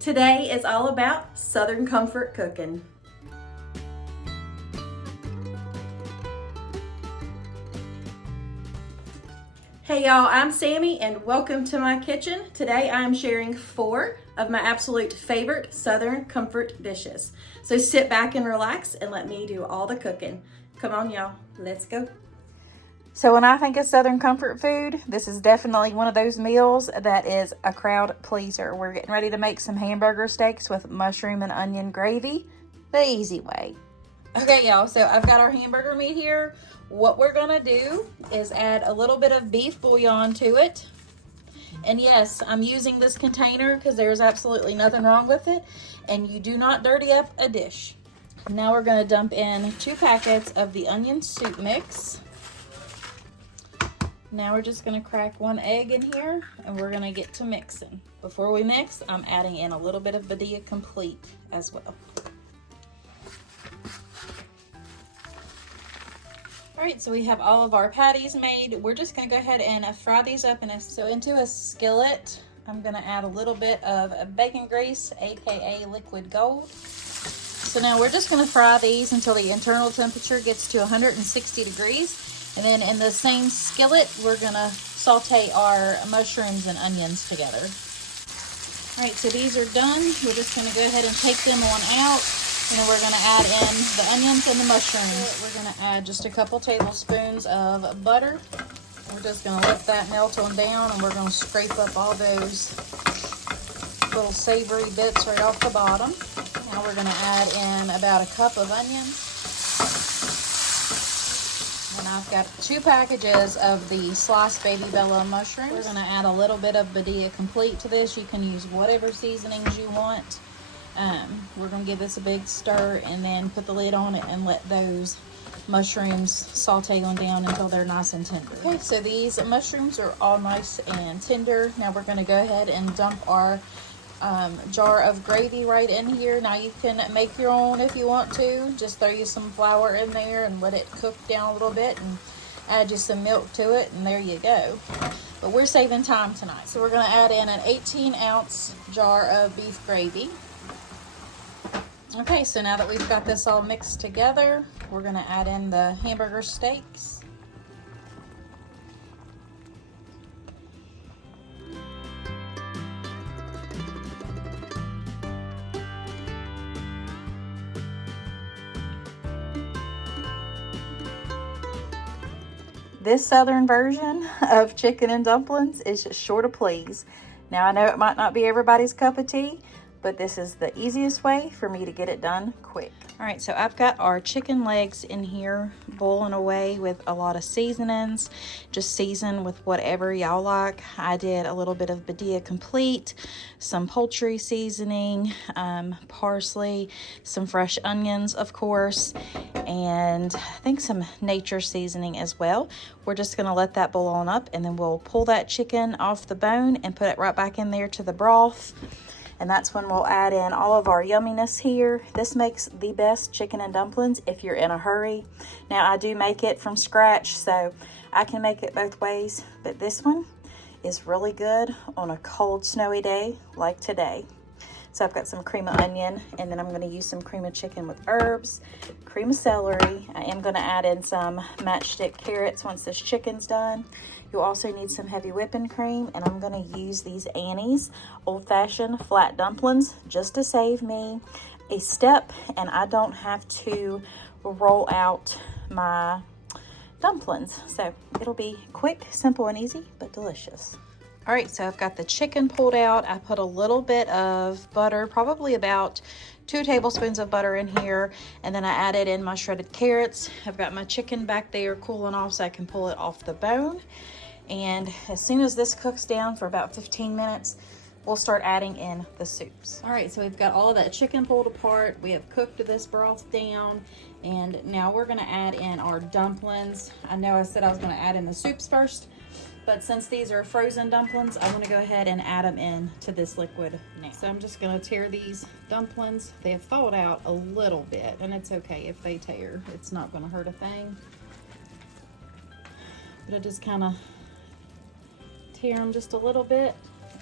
Today is all about Southern comfort cooking. Hey y'all, I'm Sammy and welcome to my kitchen. Today I'm sharing 4 of my absolute favorite Southern comfort dishes. So sit back and relax and let me do all the cooking. Come on y'all, let's go. So when I think of Southern comfort food, this is definitely one of those meals that is a crowd pleaser. We're getting ready to make some hamburger steaks with mushroom and onion gravy, the easy way. Okay y'all, so I've got our hamburger meat here. What we're gonna do is add a little bit of beef bouillon to it. And yes, I'm using this container because there's absolutely nothing wrong with it. And you do not dirty up a dish. Now we're gonna dump in 2 packets of the onion soup mix. Now we're just gonna crack 1 egg in here and we're gonna get to mixing. Before we mix, I'm adding in a little bit of Badia Complete as well. All right, so we have all of our patties made. We're just gonna go ahead and fry these up into a skillet. I'm gonna add a little bit of bacon grease, AKA liquid gold. So now we're just gonna fry these until the internal temperature gets to 160 degrees. And then in the same skillet, we're gonna saute our mushrooms and onions together. All right, so these are done. We're just gonna go ahead and take them on out. And then we're gonna add in the onions and the mushrooms. We're gonna add just a couple tablespoons of butter. We're just gonna let that melt on down and we're gonna scrape up all those little savory bits right off the bottom. Now we're gonna add in about a cup of onions. And I've got 2 packages of the sliced baby bella mushrooms. We're gonna add a little bit of Badia Complete to this. You can use whatever seasonings you want. We're going to give this a big stir and then put the lid on it and let those mushrooms saute on down until they're nice and tender. Okay, so these mushrooms are all nice and tender. Now we're going to go ahead and dump our jar of gravy right in here. Now you can make your own if you want to. Just throw you some flour in there and let it cook down a little bit and add just some milk to it and there you go. But we're saving time tonight. So we're going to add in an 18-ounce jar of beef gravy. Okay, so now that we've got this all mixed together, we're gonna add in the hamburger steaks. This Southern version of chicken and dumplings is just sure to please. Now I know it might not be everybody's cup of tea, but this is the easiest way for me to get it done quick. All right, so I've got our chicken legs in here boiling away with a lot of seasonings. Just season with whatever y'all like. I did a little bit of Badia Complete, some poultry seasoning, parsley, some fresh onions, of course, and I think some nature seasoning as well. We're just gonna let that boil on up and then we'll pull that chicken off the bone and put it right back in there to the broth. And that's when we'll add in all of our yumminess here. This makes the best chicken and dumplings if you're in a hurry. Now I do make it from scratch, so I can make it both ways, but this one is really good on a cold, snowy day like today. So I've got some cream of onion, and then I'm gonna use some cream of chicken with herbs, cream of celery. I am gonna add in some matchstick carrots once this chicken's done. You'll also need some heavy whipping cream, and I'm gonna use these Annie's old-fashioned flat dumplings just to save me a step, and I don't have to roll out my dumplings. So it'll be quick, simple, and easy, but delicious. All right, so I've got the chicken pulled out. I put a little bit of butter, probably about 2 tablespoons of butter in here, and then I added in my shredded carrots. I've got my chicken back there cooling off so I can pull it off the bone. And as soon as this cooks down for about 15 minutes, we'll start adding in the soups. All right, so we've got all of that chicken pulled apart. We have cooked this broth down, and now we're gonna add in our dumplings. I know I said I was gonna add in the soups first, but since these are frozen dumplings, I want to go ahead and add them in to this liquid now. So I'm just going to tear these dumplings. They have thawed out a little bit, and it's okay if they tear. It's not going to hurt a thing. But I just kind of tear them just a little bit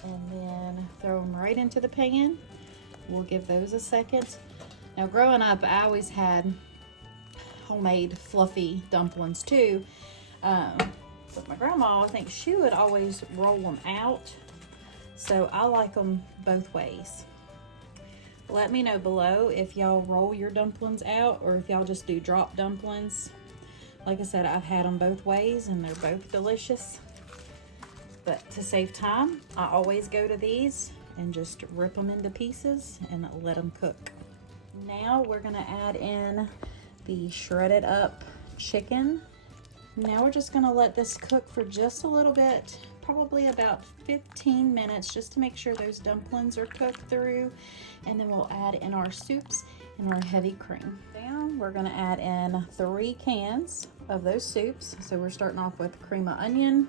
and then throw them right into the pan. we'll give those a second. Now growing up, I always had homemade fluffy dumplings too. But my grandma, I think she would always roll them out. So I like them both ways. Let me know below if y'all roll your dumplings out or if y'all just do drop dumplings. Like I said, I've had them both ways and they're both delicious. But to save time, I always go to these and just rip them into pieces and let them cook. Now we're gonna add in the shredded up chicken. Now we're just gonna let this cook for just a little bit, probably about 15 minutes, just to make sure those dumplings are cooked through. And then we'll add in our soups and our heavy cream. Now we're gonna add in 3 cans of those soups. So we're starting off with cream of onion.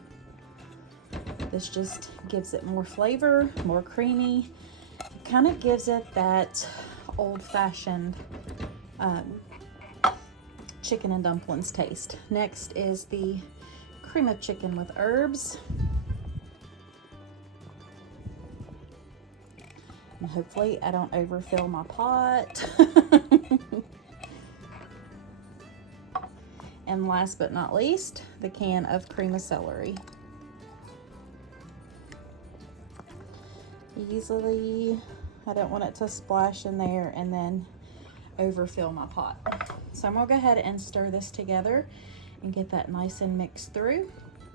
This just gives it more flavor, more creamy. It kind of gives it that old-fashioned chicken and dumplings taste. Next is the cream of chicken with herbs. And hopefully I don't overfill my pot. And last but not least, the can of cream of celery. Easily, I don't want it to splash in there and then overfill my pot. So I'm gonna go ahead and stir this together and get that nice and mixed through.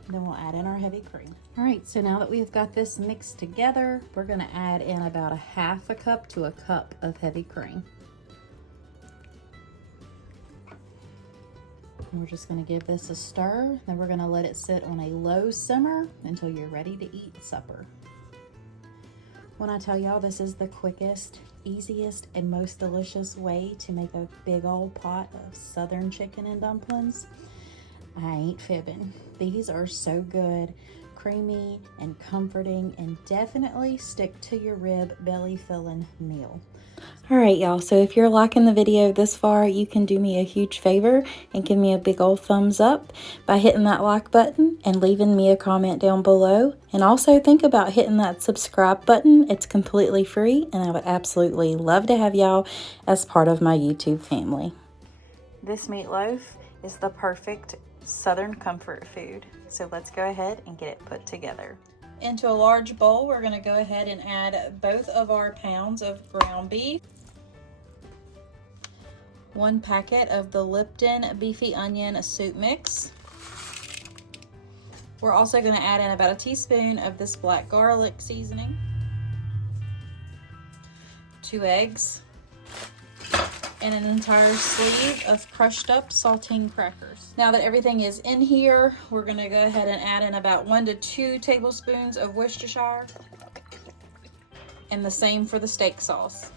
Then we'll add in our heavy cream. All right, so now that we've got this mixed together, we're gonna add in about a 1/2 cup to a cup of heavy cream. And we're just gonna give this a stir. Then we're gonna let it sit on a low simmer until you're ready to eat supper. When I tell y'all this is the quickest, easiest, and most delicious way to make a big old pot of southern chicken and dumplings, I ain't fibbing. These are so good, creamy and comforting, and definitely stick to your rib belly filling meal. All right, y'all, so if you're liking the video this far, you can do me a huge favor and give me a big old thumbs up by hitting that like button and leaving me a comment down below. And also think about hitting that subscribe button. It's completely free, and I would absolutely love to have y'all as part of my YouTube family. This meatloaf is the perfect Southern comfort food. So let's go ahead and get it put together. Into a large bowl, we're gonna go ahead and add both of our pounds of ground beef, 1 packet of the Lipton beefy onion soup mix. We're also gonna add in about a teaspoon of this black garlic seasoning, 2 eggs, and an entire sleeve of crushed up saltine crackers. Now that everything is in here, we're gonna go ahead and add in about 1 to 2 tablespoons of Worcestershire, and the same for the steak sauce.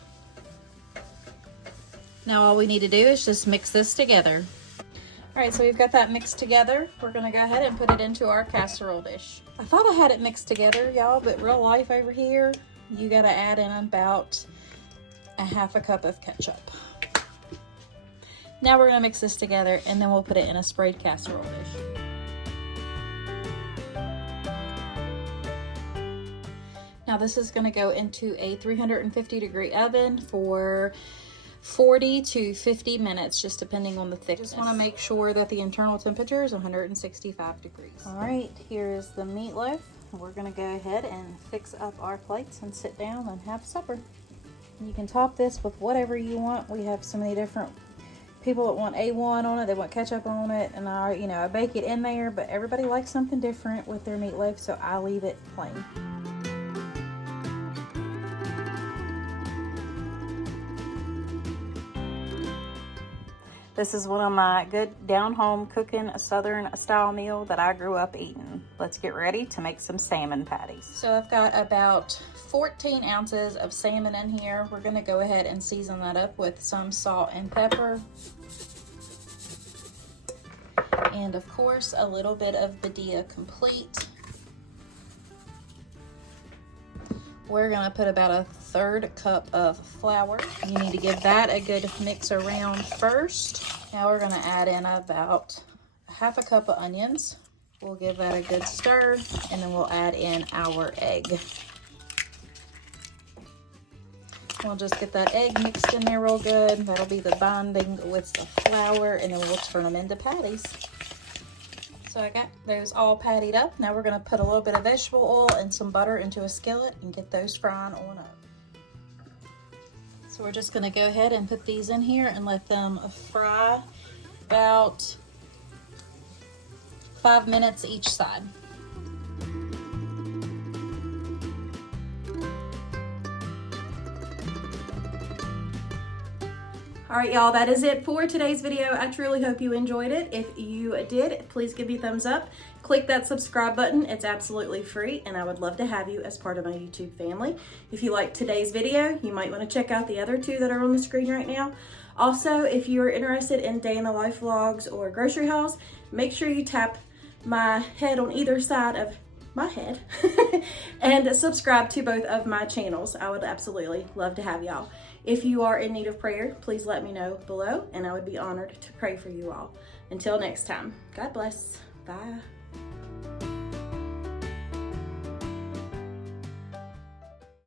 Now all we need to do is just mix this together. All right, so we've got that mixed together. We're gonna go ahead and put it into our casserole dish. I thought I had it mixed together, y'all, but real life over here, you gotta add in about a 1/2 cup of ketchup. Now we're gonna mix this together and then we'll put it in a sprayed casserole dish. Now this is gonna go into a 350-degree oven for 40 to 50 minutes, just depending on the thickness. Just wanna make sure that the internal temperature is 165 degrees. All right, here's the meatloaf. We're gonna go ahead and fix up our plates and sit down and have supper. You can top this with whatever you want. We have so many different people that want A1 on it, they want ketchup on it, and I bake it in there, but everybody likes something different with their meatloaf, so I leave it plain. This is one of my good down-home cooking Southern style meal that I grew up eating. Let's get ready to make some salmon patties. So I've got about 14 ounces of salmon in here. We're gonna go ahead and season that up with some salt and pepper. And of course, a little bit of Badia Complete. We're gonna put about a 1/3 cup of flour. You need to give that a good mix around first. Now we're gonna add in about 1/2 cup of onions. We'll give that a good stir, and then we'll add in our egg. We'll just get that egg mixed in there real good. That'll be the binding with the flour, and then we'll turn them into patties. So I got those all pattied up. Now we're gonna put a little bit of vegetable oil and some butter into a skillet and get those frying on up. So we're just gonna go ahead and put these in here and let them fry about 5 minutes each side. All right, y'all, that is it for today's video. I truly hope you enjoyed it. If you did, please give me a thumbs up. Click that subscribe button. It's absolutely free, and I would love to have you as part of my YouTube family. If you liked today's video, you might want to check out the other two that are on the screen right now. Also, if you are interested in day in the life vlogs or grocery hauls, make sure you tap my head on either side of my head and subscribe to both of my channels. I would absolutely love to have y'all. If you are in need of prayer, please let me know below, and I would be honored to pray for you all. Until next time, God bless. Bye.